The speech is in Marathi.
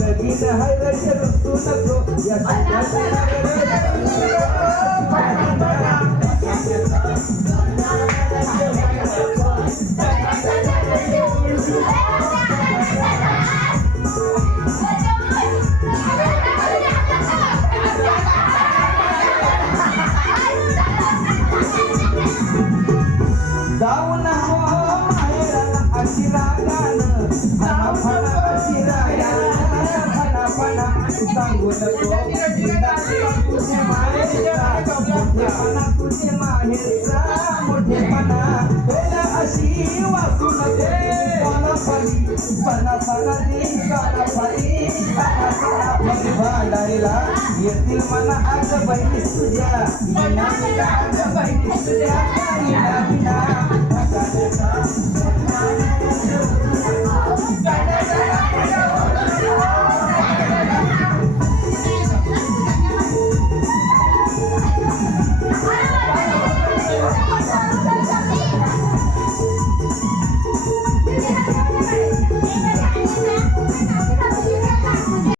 लगीन हाय रे ऋतू नको जाऊ नको माहेराला अशी रागानं फणा अशी रागानं फणा सांगू नको तुझे माहेरचा मोठेपणा तुला अशी वाचू नको पणा भांडायला येतील मला आज बहिणीस तुझ्या आज बहिणीस तुझ्या